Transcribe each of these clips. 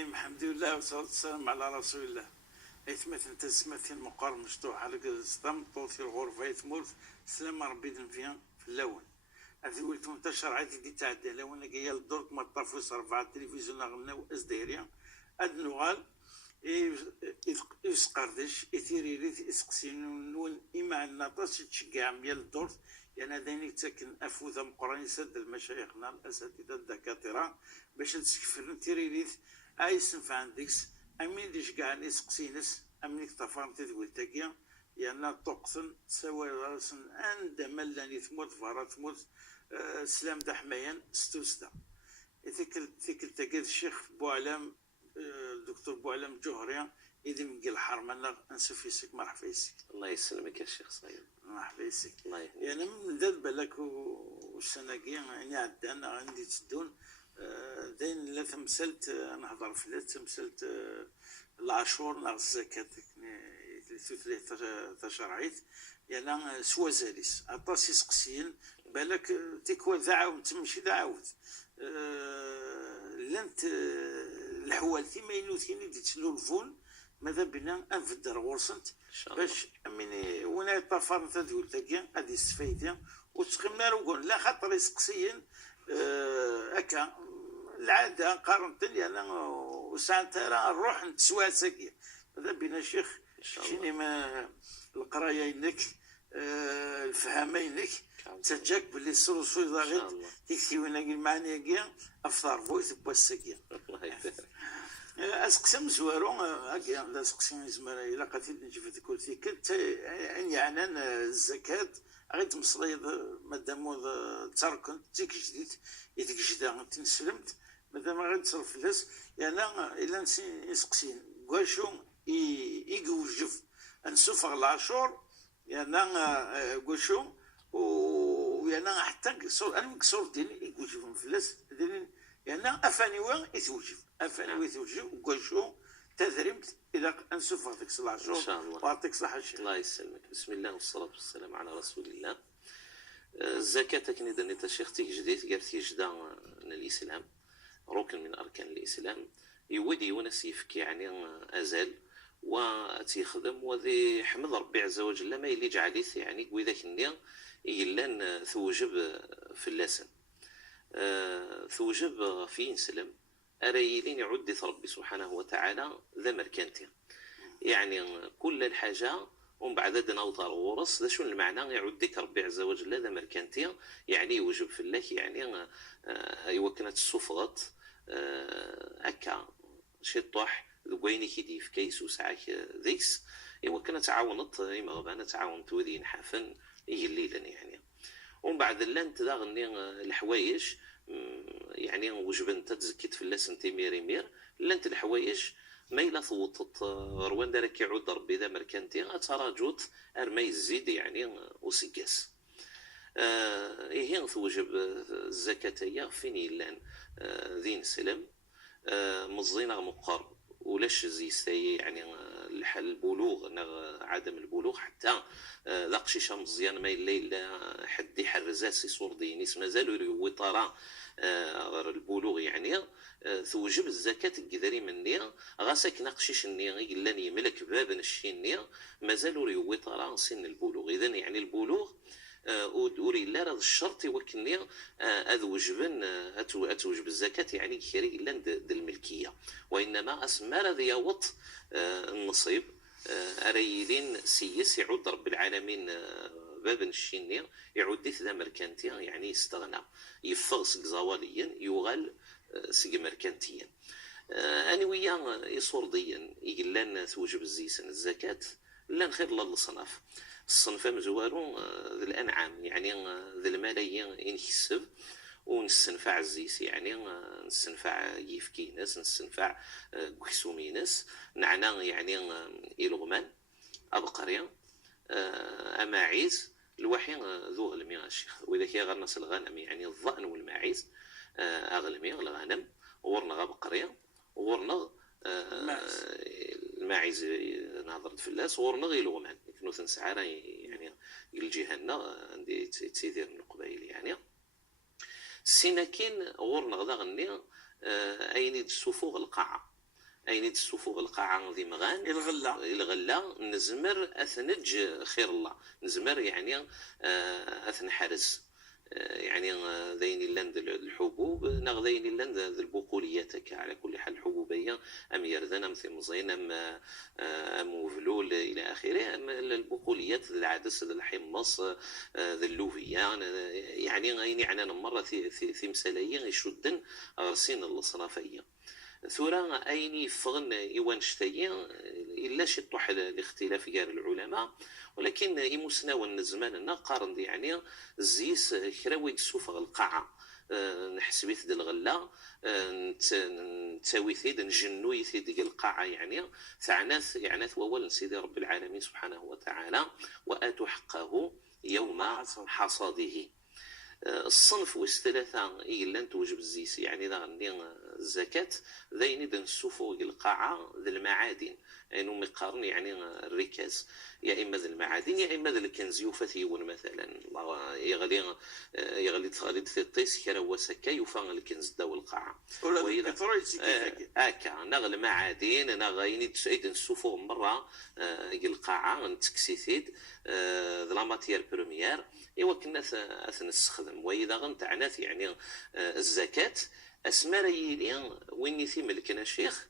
المهم الحمد لله والصلاة والسلام على رسول الله. مثل تسمث المقار مشطوح على الصدام طوثي الغرفة يتموت سلام ربي فيها في اللون. هذه ولت منتشر عادي دي تعدى لو انا جايه للدور ما طافوس رفع التلفزيون غناو ازدهريا اد نغال يسقردش يثيريريت يسقسين نون اما النطاس تشجع ميال الدور يعني هذين تسكن افوذ مقران يسد المشايخنا الاساتذه الدكاتره باش تسكفر تيريريت ايسنف عندكس امين ديش كاع يسقسينس امين تفهم تدويل تاكيا يعني طقسن تساوي راسن عند ملاني تموت فارا تموت سلام دا حمايان ستوستا ثيكل تاكيد الشيخ بوعلام الدكتور بوعلام جوهري إذا من قال حرمنا نسوف يسك مرحبا يسك. الله يسلمك يا شيخ صايب. مرحبا يسك. الله يهنيك. يعني من ذات بالك والسناقية يعني عدنا عندي تدون دين لا تمثلت نهضر في لا تمثلت العاشور ناغ الزكاة تشرعيت يعني سوا زاليس عطاس يسقسين بالك تيكوا ذاعاود تمشي ذاعاود لانت الحوالتي ما ينوثيني ديتلو الفون ماذا بنا انفدر غورسنت باش اميني وانا طفر تدول تاكيا هذه السفايدة وتسخمنا روكون لا خاطر يسقسين هكا العاده قارنتني انا وساعات نروح نتسوى ساكيا ماذا بنا شيخ شيني ما القرايه انك الفهامينك تجاك باللي السروسو ضاغط تكتيونا المعنى كيا افطار فويس بوسكيا الله يبارك اسقسم زوارو هكا لا اسقسم زمرا الا قتلت نجي في كل كنت يعني الزكاه غير مصريض مادام تركن تيك جديد يتك جدا تنسلمت مادام غير تصرف فلوس يعني الا نسقسين كواشو يوجف نسوفغ العاشور يعني كواشو ويانا حتى صور انا مكسور ديني يوجف فلوس يعني افاني وين يتوجف افاني وين يتوجف وكواشو تذرمت اذا نسوفغ ديك العاشور ان شاء الله ويعطيك الصحه الشيخ. الله يسلمك. بسم الله والصلاه والسلام على رسول الله. الزكاة كني دنيت شيختي جديد قالت يجدا الإسلام ركن من أركان الإسلام يودي وناس يفكي يعني أزال وتيخدم وذي حمد ربي عز وجل ما يلي جعليث يعني وإذا كني يلان ثوجب في اللسن ثوجب في نسلم أريلين يعدث ربي سبحانه وتعالى ذا مركانتي يعني كل الحاجة ومن بعد نوطر ورص ذا شو المعنى يعدك ربي عز وجل هذا مركانتي يعني يوجب في الله يعني يوكنت الصفغط هكا شي طوح ذويني كيدي في كيس وساعك ذيكس يوكنت تعاونت يما غبانة تعاونت وذي نحافن يجليلا يعني ومن بعد لانت ذا غني الحوايج يعني وجبنت تزكيت في الله سنتي مير لانت الحوايج ما إلا ثوطت روان دارك يعود ربي ذا مركانتي تراجوت أرمي الزيد يعني وسيكاس إيه ثوجب الزكاة فين يلان ذين سلم مزينا مقر ولاش زيستي يعني البلوغ عدم البلوغ حتى لاقشيشا مزيان ما إلا حد يحرزاسي صور ديني مازالو يروي طرا غير البلوغ يعني توجب الزكاة كذاري مني غاسك نقشيش النية إلا يملك باب الشينية مازالو يروي طرا سن البلوغ إذا يعني البلوغ أوري لا هذا الشرط يوكلني أذوجبن أتوجب الزكاة يعني كيري إلا الملكية وإنما أسمى هذا يوط النصيب أريلين سيس يعود رب العالمين باب الشينية يعود ذا مركانتي يعني يستغنى يفغ زواليا يغال سق مركانتيا أنا ويا يصورديا يقلان توجب الزيسن الزكاة لان خير الله الصنف الصنف مزوارو ذي الأنعام يعني ذي الملايين ينحسب ونستنفع الزيس يعني نستنفع يفكي ناس نستنفع كسومي ناس نعنا يعني إلغمان أبقريا أماعيز الوحي ذو غلمي الشيخ وإذا كي غرنس الغنم يعني الظأن والماعيز أغلمي الغنم ورنا بقريا ورنا الماعز نهضرت في اللاس ورنا غير الغمان كنو تنسعارا يعني الجهنة عندي تسيدير من القبائل يعني سيناكين غورنا غدا غني اين السفوغ القاعة أين تسوفو القاعة ذي مغان الغلة نزمر أثنج خير الله نزمر يعني أثن حرز يعني ذين اللند الحبوب نغذين اللند البقوليات على كل حال حبوبية أم يردن أم ثمزين أم وفلول إلى آخره أم البقوليات العدس الحمص اللوفية يعني غيني عنان مرة في مسالية يشدن غرسين الصرافية ثورة أيني فغن يوانشتيا إلا شطح الاختلاف جار العلماء ولكن يمسنا والنزمان قارن يعني الزيس كراوي سوفغ القاعة نحسبي ثد الغلة نتساوي ثيد نجنوي ثيد القاعة يعني ثعناث وول سيدي رب العالمين سبحانه وتعالى وآتوا حقه يوم حصاده الصنف والثلاثة إلا توجب الزيس يعني ذا الزكاة ذين إذا نسوفوا القاعة ذا المعادن يعني مقارن يعني الركاز يا إما ذا المعادن يا إما ذا الكنز يوفثيون مثلا يغلي تغلي في الطيس كرا وسكا يفان الكنز داو القاعة وإذا أكا نغل معادن نغيني تسعيد نسوفوا مرة القاعة نتكسيثيد ذا لا ماتير بروميير إيوا كنا أثن السخدم وإذا غنتعناث يعني الزكاة أسماري وين يثيم لكنا شيخ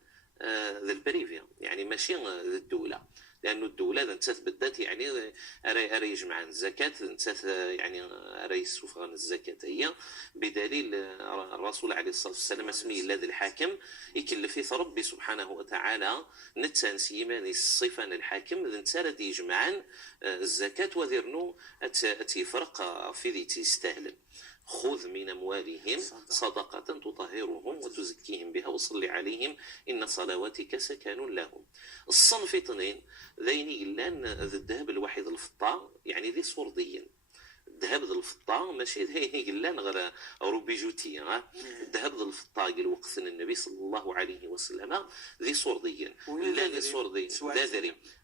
ذا البريفيا يعني ماشي الدولة لأنه الدولة نتاث بالذات يعني أرى يجمع الزكاة نتاث يعني أرى يسوف عن الزكاة هي بدليل الرسول عليه الصلاة والسلام اسمه الذي الحاكم يكلف في ربي سبحانه وتعالى نتان سيمان الصفة الحاكم نتارد يجمعان الزكاة وذرنو أتيفرق في ذي تستهل خذ من أموالهم صدقة تطهرهم وتزكيهم بها وصل عليهم إن صلواتك سكن لهم الصنف اثنين ذيني إلان الذهب الوحيد الفضة يعني ذي صورديا الذهب ذي الفضة ماشي ذيني إلان غير روبيجوتي الذهب ذي الفضة قال وقت النبي صلى الله عليه وسلم ذي صورديا لا ذي صوردي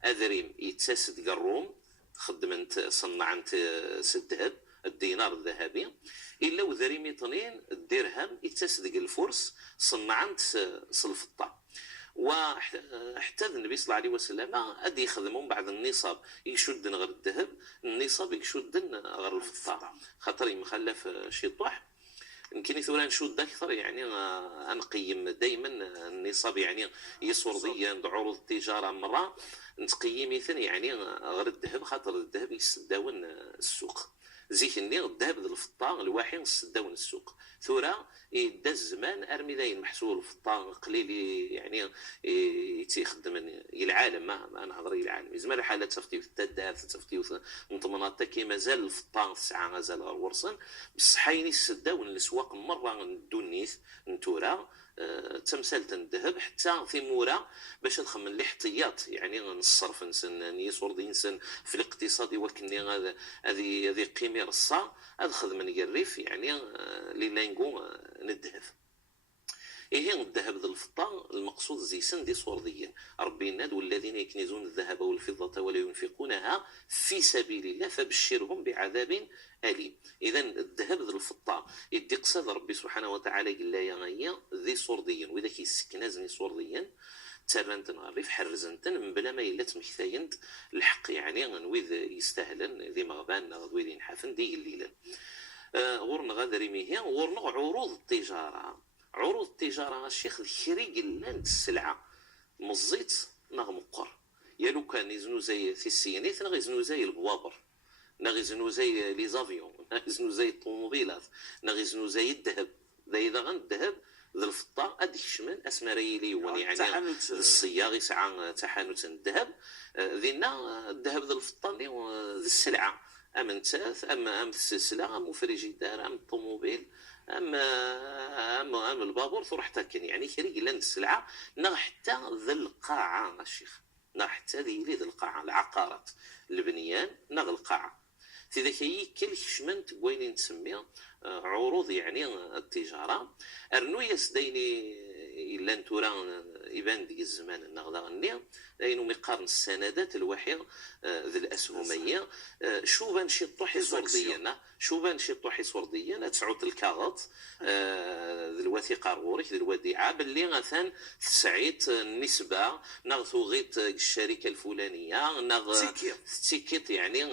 أذريم يتسد قروم خدمت صنعت الذهب الدينار الذهبي إلا وذريمي طنين الدرهم يتصدق الفرس صنعت الفضة وحتى النبي صلى الله عليه وسلم أدي يخدمون بعد النصاب يشد غير الذهب النصاب يشد غير الفضة خاطر مخلف شي طوح يمكن يثوران نشد أكثر يعني أنقيم دائما النصاب يعني يصوردي عند عروض التجارة مرة نتقيم مثل يعني غير الذهب خاطر الذهب يسداون السوق زيك الذهب ذا الفضة الواحد يسداون السوق ثورة يدا الزمان ارمي ذاين محسول الفضة قليل يعني يتخدم العالم ما انا هضري العالم زمان حالات تفتي في التدار تفتي في منطمنات كي مازال الفضة ساعه مازال ورصن بصح يسداون الاسواق مره ندونيث نتورا تمثال الذهب حتى في مورا باش تخمن الاحتياط يعني نصرف نسن يصور انسان في الاقتصاد وكني هذه قيمه رصا هذا خدمه الريف يعني لينغو الذهب إيه الذهب ذا الفضة المقصود زيسن دي صورديا ربي الناد والذين يكنزون الذهب والفضة ولا ينفقونها في سبيل الله فبشرهم بعذاب أليم إذا الذهب ذا الفضة يدي قصد ربي سبحانه وتعالى قال لا يا ذي صورديا وإذا كيسكنازني صورديا ترنتن غريف حرزنتن من بلا ما يلات مكثاينت الحق يعني نويذ يستاهلن ذي مغبان غدويذ ينحافن دي الليلة غورنا غادري ميهي غورنا عروض التجارة عروض التجارة الشيخ الشريق لاند السلعة مزيت نغمقر يالو كان يزنو زي في السينيت نغيزنو زي البوابر نغيزنو زي لي زافيون نغيزنو زي الطوموبيلات نغيزنو زي الذهب ذا إذا غن الذهب ذا الفضة أدي شمن أسماري ليون يعني الصياغ يسعى تحانوت الذهب ذينا الذهب ذا الفضة ذي السلعة أم نتاث أم السلسلة أم فريجيدار أم الطوموبيل أما البابور تروح تاكن يعني كريق لان السلعة نا حتى ذا القاعة الشيخ نا حتى ذي القاعة العقارات البنيان نا القاعة في ذاك هي كل شمنت وين نسميها عروض يعني التجارة أرنو يسديني إلا نتورا يبان ديك الزمان النغضة غنية لأنه مقارن السندات الوحية ذي الأسهمية شو بان شي طوحي صور ديالنا شو بان شي طوحي صور ديالنا تعود الكاغط ذي الوثيقة غوريك ذي الوديعة باللي غثان تسعيت النسبة نغ ثوغيت الشركة الفلانية نغ تيكيت يعني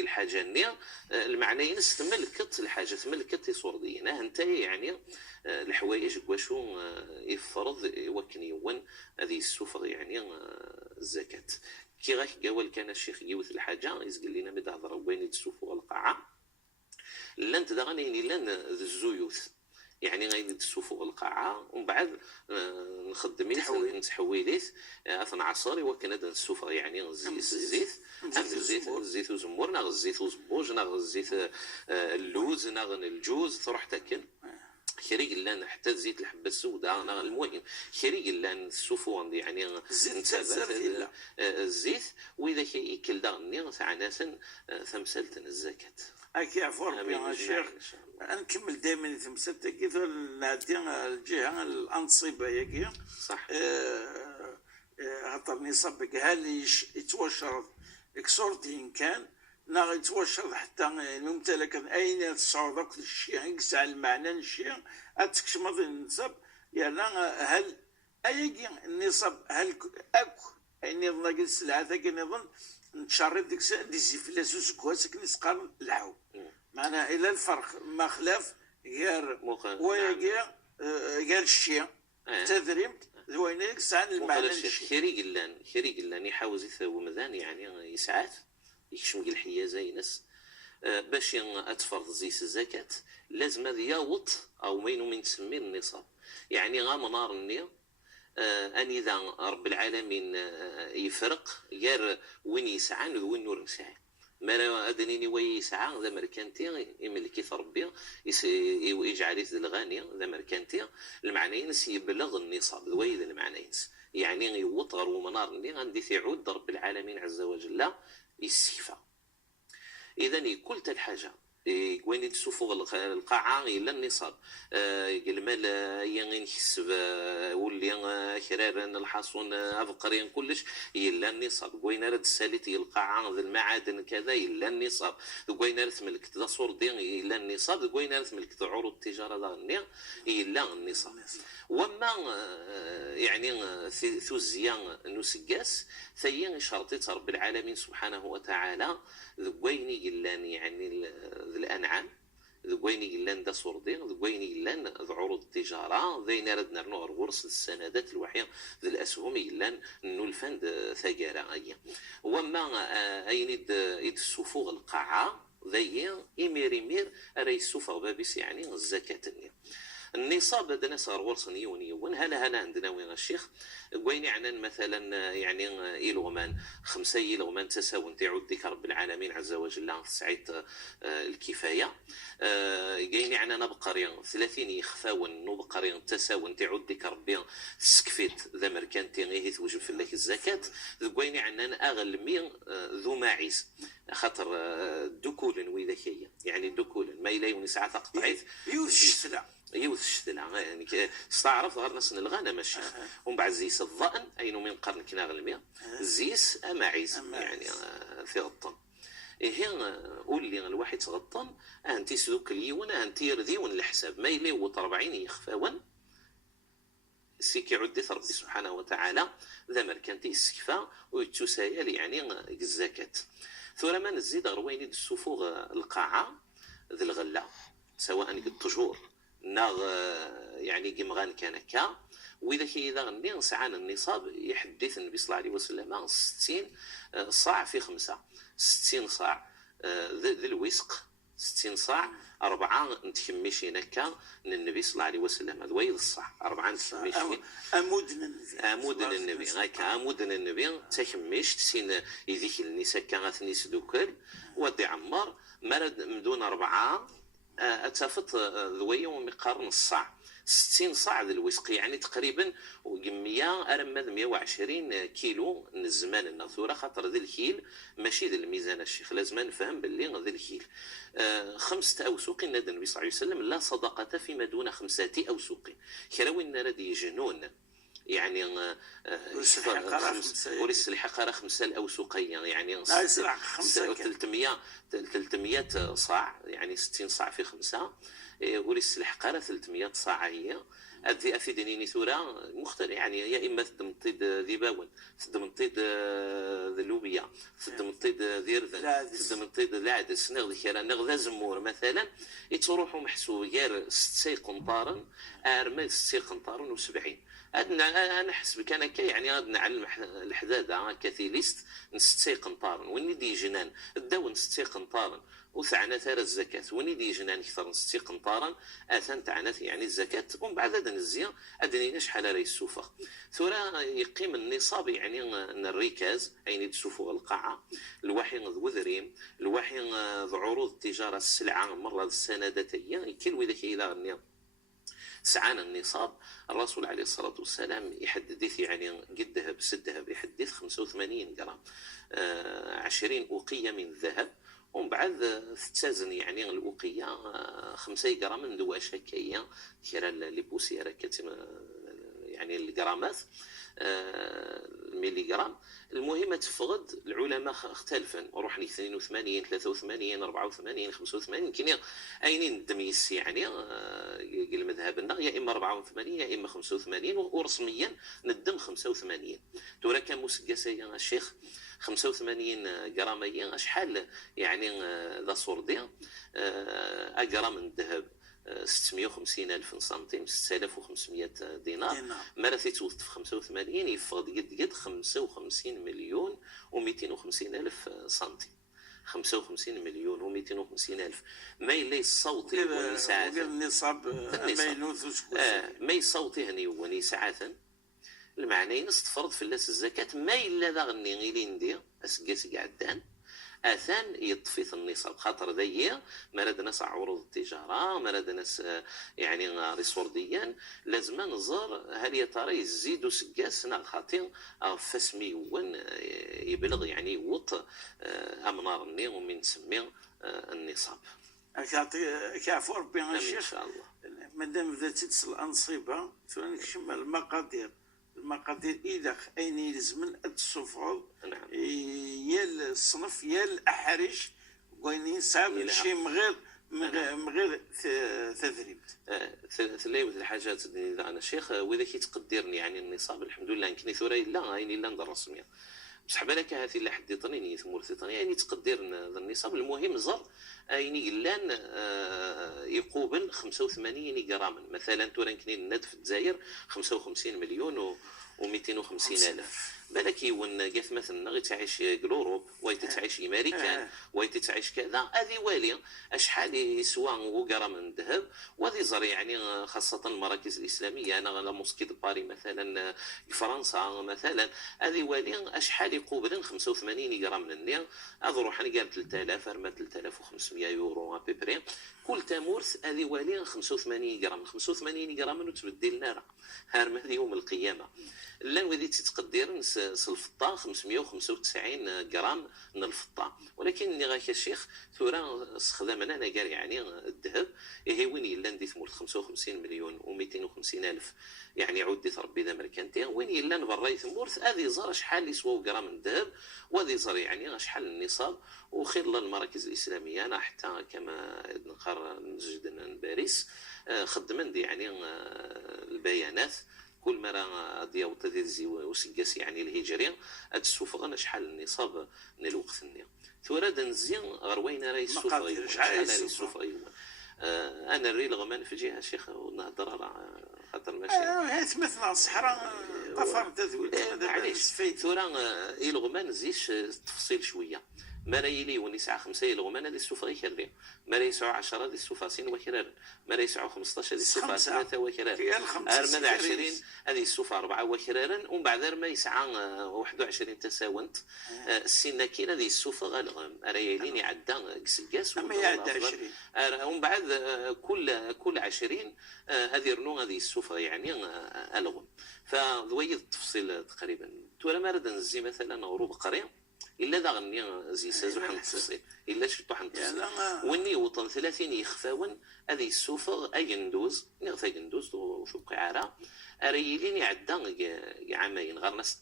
الحاجة النية المعنى ينس تملكت الحاجة تملكت صور ديالنا انت يعني الحوايج كواشو يفرض وكن يون هذه السفر يعني الزكاة كي غاك قاول كان الشيخ يوث الحاجة يزقل لنا مدى هضر وين السفر القاعة لان تدغني لان الزيوث يعني غير السفر القاعة ومن بعد نخدميت نتحويليت اثنا عصاري وكان هذا السفر يعني الزيت وزمور ناغ الزيت وزبوج ناغ الزيت اللوز ناغ الجوز تروح تاكل خريج لان حتى زيت الحبه السوداء انا المهم خريج لان السفون يعني الزيت واذا كيكل دغني تاع ناس ثمثلت الزكاه اكي عفوا ربي يا شيخ نكمل دائما ثمثلت كيف نادي الجهه الانصبه ياكي صح هضرني صبك هل يتوشر كسورتين كان ناغ يتوشر حتى الممتلكات اين تصعد كل الشيء يسعى المعنى الشيء اتكشمض النسب يعني هل اي النصب هل اكو يعني نظن السلعه ذاك نظن نتشرد ديك ديزي فلاسوس كواسك نسقر الحو معناها الى الفرق ما خلاف غير ويا غير الشيء تدريب زوينك سعى المعنى خريج لان يحاول يثوب مذان يعني يسعات يكشم الحية زي ناس باش اتفرض زيس الزكاة لازم هذا يوط او مينو من تسمي النصاب يعني غامنار النية ان اذا رب العالمين يفرق غير وين يسعى وين نور نسعى ما ادنيني وين يسعى ذا مركانتي يملكي ربي يجعل الغانيه ذا مركانتي المعنى ينس يبلغ النصاب ذوي ذا المعنى ينس يعني يوط غير ومنار النية غادي تعود رب العالمين عز وجل السيفة إذا كل الحاجة وين تسوفوا القاعة إلا النصاب المال ينحسب واللي خرار الحصون أفقرين كلش إلا النصاب وين رد سالتي القاعة المعادن كذا إلا النصاب وين رد ملكت ذا صور دين إلا النصاب وين رد ملكت عروض التجارة ذا إلا النصاب وما يعني ثوزيان نسجاس ثيان شرطي رب العالمين سبحانه وتعالى وين إلا يعني الأنعام ذويني لان دا صوردين ذويني لان عروض التجاره ذين ردنا نور ورص السندات الوحيه ذي الاسهم لان نولفند ثقاره اي وما اين يد السفوغ القاعه ذي يمير راي السفوغ بابس يعني الزكاه النصاب هذا صار ورصن يونيون هلا عندنا وين الشيخ وين يعني مثلا يعني إلومان 5 إلومان تساون تعود ديك رب العالمين عز وجل سعيد الكفاية جاين يعني أنا بقرين 30 يخفاون نبقرين تساون تعود ديك ربي سكفيت ذا مركان تيغيه توجب في لك الزكاة وين يعني أنا أغلمي ذو ماعز خاطر دكول وإذا هي يعني دكول ما إلي ساعة تقطعيت يوث الشتلا يعني استعرف غير ناس الغنم الشيخ ومن بعد زيس الظأن أينو من قرن كنا غلمية زيس أماعيز يعني في غطن إيه قول لي الواحد غطن أنتي سلوك ليون أنتي يرذيون الحساب ما يلي وطربعين يخفاون سيكي عدت ربي سبحانه وتعالى ذا مركنتي السكفة ويتسايل يعني الزكاة ثم نزيد غروين السفوغ القاعة ذي الغلة سواء التجور ناغ يعني قمغان كان كا واذا كي اذا غني سعان النصاب يحدث النبي صلى الله عليه وسلم 60 صاع في 5 60 صاع ذي الوسق 60 صاع 4 نتخميشين هكا النبي صلى الله عليه وسلم هذا ويض الصاع 4 نتخميشين امود النبي هكا امود النبي تخميش تسين يذيك النساء كانت نيس دوكل ودي عمر مرد مدون 4 اتفت ذويه ومقارن الصاع 60 صاع ذي الوسق يعني تقريبا 120 كيلو من الزمان الناثوره خاطر ذي الكيل ماشي ذي الميزان الشيخ لازم نفهم باللي ذي الكيل 5 أوسق نادى النبي صلى الله عليه وسلم لا صدقه فيما دون 5 أوسق كراوين راد يجنون يعني وليس الحقارة 5 الأوسقية، يعني 300 صاع، يعني 60 صاع في 5. وليس الحقارة 300 صاع هي. هذه أفيدني ثورة مختلف، يعني يا إما تدمطيد ذيباون، تدمطيد ذلوبية، تدمطيد ذيرذن، تدمطيد العدس، نغذا زمور مثلا يتروحوا محسوب غير 6 قنطارن، أرمي 6 قنطارن و70. انا حسب كان كي يعني غادنا على الحداده كثيليست 6 قنطارن، وين دي جنان الداون 6 قنطارن وثعنا ثار الزكاة، وين دي جنان اكثر من 6 قنطارا اثن تعنات يعني الزكاة. ومن بعد هذا نزيا ادني شحال راهي السوفه ثورة يقيم النصاب، يعني الركاز اين يتسوفوا القاعه الواحد وذريم الواحد عروض التجاره السلعه مره السندات هي كل وذاك الى غنيا سعانا النصاب. الرسول عليه الصلاة والسلام يحدث يعني قد ذهب الذهب يحدث 85 جرام، 20 أوقية من الذهب. ومن بعد تتزن يعني الأوقية 5 جرام من دواش هكايا كيرا لي بوسيرة كتم يعني الجرامات الميلي جرام. المهم تفقد العلماء اختلفا وروح لي 82 83 84 85 كاين اينين الدميس يعني قال مذهبنا يا اما 84 يا اما 85 ورسميا ندم 85. تورا كان مسقسه يا الشيخ 85 جراميا شحال يعني لا صوردي جرام من الذهب 650 ألف سنتيم 6500 دينار. مرة تيتوث في 85 يفقد قد 55 مليون و250 ألف سنتيم. 55 مليون و250 ألف ما إلا الصوتي ونساعة النصاب ما يصوتي هني ونساعة المعنى نستفرض في اللاس الزكاة ما إلا ذا غني غير ندير أسقاس قعدان اثان يطفي النصاب. خاطر ذي مراد ناس عروض التجاره مراد ناس يعني ريسورديا لازم نزور هل يا ترى يزيدوا سكاس خاطر فاسمي وين يبلغ يعني وط امنار الني ومن نسمي النصاب. كعفو ربي الشيخ ان شاء الله. مادام ذات الانصبه فنكشم المقادير إذا أين يلزم التصفر يا الصنف يا الأحرج وين ينساب شيء من غير تدريب. ثلاث الحاجات اللي أنا شيخ وإذا كي تقدرني يعني النصاب الحمد لله يمكن ثوري لا يعني لا ندير رسميا بصح بالك هذه اللي حد يطنيني ثمور ثاني يعني تقدر النصاب المهم زر يعني لان يقوبل 85 جراما مثلا تورا كاين الند في الجزائر 55 مليون و250 ألف. بالك يون قاف مثلا غير تعيش اوروب ويت تعيش امريكان ويت تعيش كذا هذه واليه اشحال يسوى وقرا من الذهب وهذه زر يعني خاصه المراكز الاسلاميه. انا لا موسكي دو باري مثلا فرنسا مثلا هذه واليه اشحال يقوبل 85 جرام من النير اروح انا قال 3000 ارمى 3500 يورو ابيبري كل تامورث هذه واليه 85 جرام 85 جرام وتبدل لنا هارم هذه يوم القيامه. لان وذي تتقدر الفضه 595 جرام من الفضه. ولكن اللي غاك الشيخ ثورا استخدامنا انا قال يعني الذهب هي وين الا ندي ثمور 55 مليون و250 الف يعني عودي ربي ذا مركنتي وين الا نبري ثمور هذه زر شحال يسوى جرام من الذهب وهذه زر يعني شحال النصاب. وخير المراكز الاسلاميه انا حتى كما نقر المسجد باريس خدمن دي يعني البيانات كل مرة ديال تديزي وسجاس يعني الهجرية السوفغان شحال النصاب من الوقت النية ثورة دنزي غروين راي السوفغ شحال السوفغ أيوة. أنا الريل غمان في جهة شيخ ونهضر على خاطر ماشي مثل الصحراء طفر تذوي معليش ثورة الغمان زيش تفصيل شوية ما رايلي ونسعى 5 الغمان هذه السوفة يكرر ما يسعى 10 هذه السوفة سين وكرر ما يسعى 15 هذه السوفة 3 وكرر أرمى 20 هذه السوفة 4 وكرر ومن بعد ما يسعى 21 تساونت السنة كين هذه السوفة غالغم رايلين يعدى قسقاس وما يعدى 20 ومن بعد كل 20 هذه رنو هذه السوفة يعني ألغم. فذوي التفصيل تقريبا تورا ما رد نزي مثلا غروب قريب الا ذا غني زيساز وحن التفصيل الا شفت وحن التفصيل لا وني وطن 30 يخفاون هذه السوفر ايندوز نغث ايندوز وشو قعاره اريلين يعدى عامين غرناس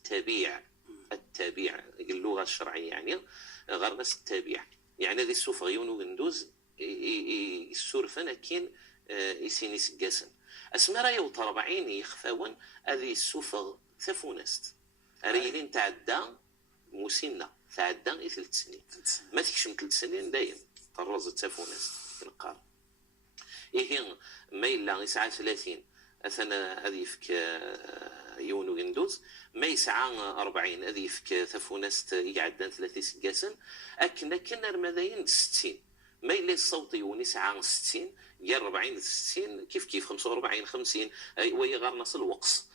التابع اللغه الشرعيه يعني غرناس التابع يعني هذه السوفر يونو السورفن كاين يسيني سكاسن اسمرا يوط 40 يخفاون هذه السوفر ثفونست ريلين تعدى مسنة تعدى 3 سنين ما تكشم 3 سنين دايم طرز التفونست كنقار إيه ما إلا يسعى 30 أثناء هذه فك يونو ويندوز ما يسعى 40 هذه فك ثفونست يعدان 3 سكاسن كنا رمضاين 60 ما إلا الصوت يوني ساعة 60 يا 40 60 كيف 45 50 وهي غير نص الوقص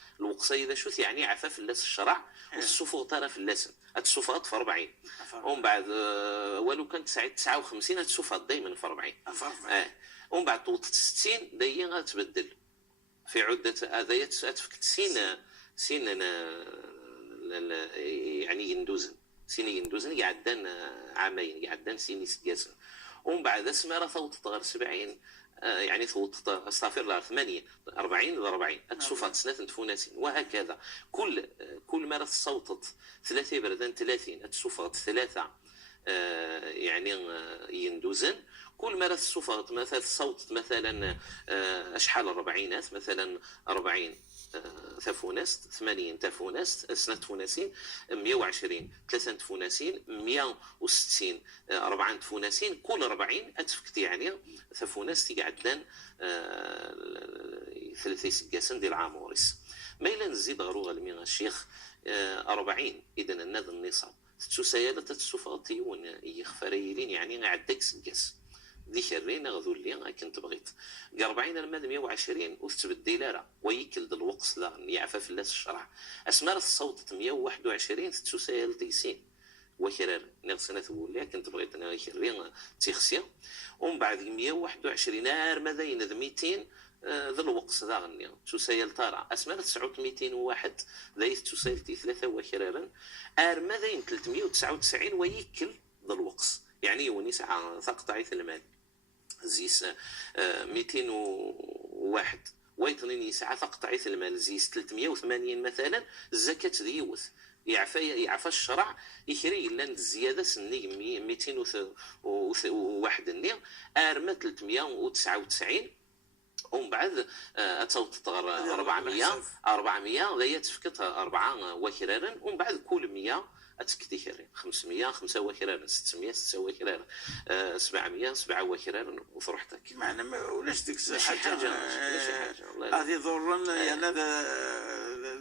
إذا شو يعني عفاف اللاس الشرع والصفوغ ترى في اللسن الصفات في 40 ومن بعد ولو كانت 59 الصفات دائما في 40 ومن بعد طوط 60 دايما غتبدل في عدة هذايا تفك سين يعني يندوزن يعدان عامين يعدان سيني سكاسن ومن بعد اسمها ثوت غير 70 يعني ثوت استغفر الله 8 40 40 الصفات سنه تفوناسين وهكذا كل مره صوتت 3 بردان 30 الصفات 3 يعني يندوزن كل مرة الصفات مثلا صوت مثلا أشحال الربعينات مثلا 40 ثفونست 80 تفونست سنة تفوناسين 120 3 تفوناسين 160 4 تفوناسين كل 40 أتفكت يعني ثفونست يقعدان 3 سكاسن ديال عاموريس ما إلا نزيد غروغ الميغا الشيخ 40 إذن النذ النصاب تسايلة الصفاتيون يخفريلين يعني عدك سكاس ذي شرين غذو اللي كنت بغيت 40 المادة 120 وتتبدي لارا ويكل دل الوقت لا يعفى في الناس الشرع اسمار الصوت 121 تسايل تيسين وكرر نغسنا تقول لي كنت بغيت انا شرين تيخسيا ومن بعد 121 نار ماذا 200 ذا الوقت ذا غني تسايل ترى اسمار 901 ذا تسايل 3 وكررا ماذا 399 ويكل ذا الوقت يعني ونيس تقطعي المال زيس 201 ويطنين يسعى تقطعي المال زيس 380 مثلا الزكاة ديوث يعفى الشرع يشري لان الزياده سني 201 النير ارمى 399 ومن بعد تصوت 400 لا تفكت 4 وكرارا ومن بعد كل 100 أتكتي كرين 500 5 وكرارا 600 6 وكرارا 700 7 وكرارا وفرحتك معنا ولاش ديك حاجه هذه ضرا يعني هذا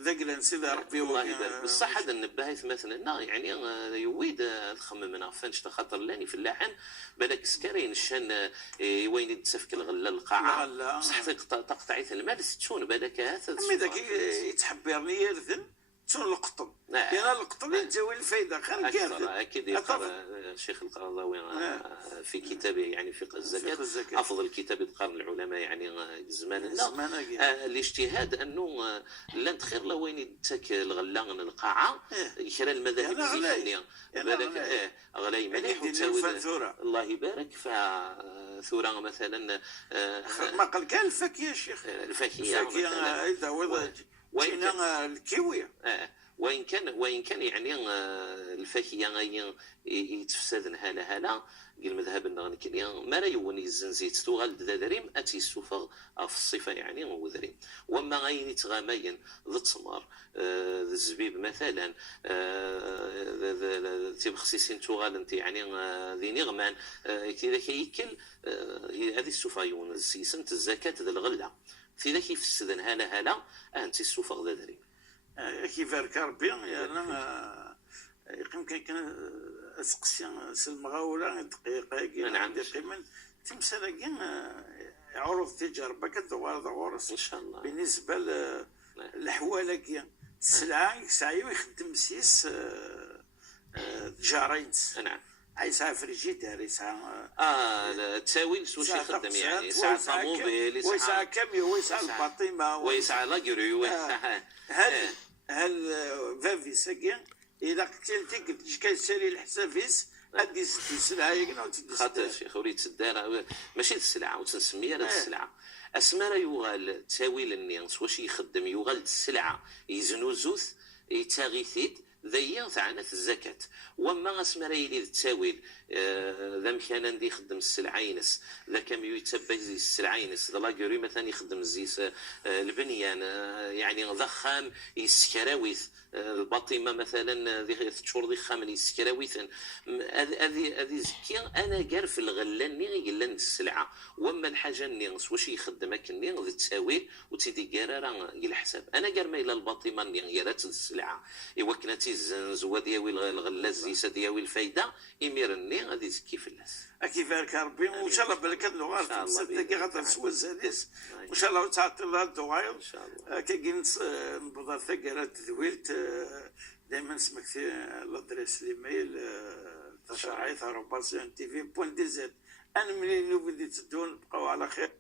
ذقلا سيدي ربي الله يبارك بصح هذا النباهي مثلا يعني يويد الخمم من عفانش خاطر لاني في اللحن بالك سكرين الشان وين يتسفك الغله القاعه بصح تقطعي المال تشون بالك هذا ذاك يتحبرني يرثن تون القطب يعني القطب يتزاوي الفايده خير كامل اكيد يقرا الشيخ القرضاوي في كتابه يعني فقه الزكاه افضل كتاب يقرن العلماء يعني زمان الاجتهاد انه لن خير لو وين يتك الغله القاعه يشرى المذاهب الزيتونيه بالك غلاي مليح الله يبارك فثوره مثلا ما قال كان الفاكهه الشيخ الفاكهه هذا هو الكيوي وإن كان يعني الفاكهة يتفسد هلا المذهب النغني ما لا يوني الزنزيت تغال ذريم أتي السفر في الصفة يعني هو ذريم وما غيني تغامين ذا التمر ذا الزبيب مثلا تبخسيسين تغال انت يعني ذي نغمان كذا كيكل هذه السفر يون السيسن الزكاة ذا الغلة في ذاك يفسدن هلا أنت السفر ذا ذريم كيف ربي انا يمكن كان اسقسي المغاوله دقيقه نعم قيمه تمثال عروض تجربه كدوار ان شاء الله بالنسبه للحواله كاع السلعه يسعى يخدم سيس تجارين نعم يسعى فريجيدير يسعى تساوي واش يخدم يعني يسعى طوموبيل يسعى كاميو ويسعى الباطمه ويسعى لاكوري هل فافي ساكي اذا قلت كيشري الحسافيس ادي السلعه يقنا خاطر شيخ وليد تدار ماشي السلعه وتنسميها هذه السلعه اسمى راه يغال تاويل الناس واش يخدم يغال السلعه يزنوزوث يتاغيثيد ذي تاعنا في الزكاة وما اسمى راه يلي التاويل ذا مكان ندي يخدم السلعينس ذا كم يتبع زي السلعينس ذا لاكوري مثلا يخدم زيس البنيان يعني ضخام يسكراويث الباطمه مثلا ذي تشور ذي خامن يسكراويث هذه زكي انا قال في الغلان ني غلان السلعه وما الحاجه الناس واش يخدم كني ذي التاويل وتيدي قرارا الحساب انا قال ما الى الباطمه ني غيرات السلعه ايوا كناتي الزنزوه دياوي الغلاز زيسه دياوي الفايده يميرني غادي تزكي في الناس كيف ربي وان شاء الله بالك اللغه في الصدق غادي تسوى الزاديس وان شاء الله تعطي الله الدعاء ان شاء الله كاين نبض ثقرات ذويلت دائما سمكتي الادريس الايميل تشعيث @tv.dz انا ملي بديت تدون بقاو على خير.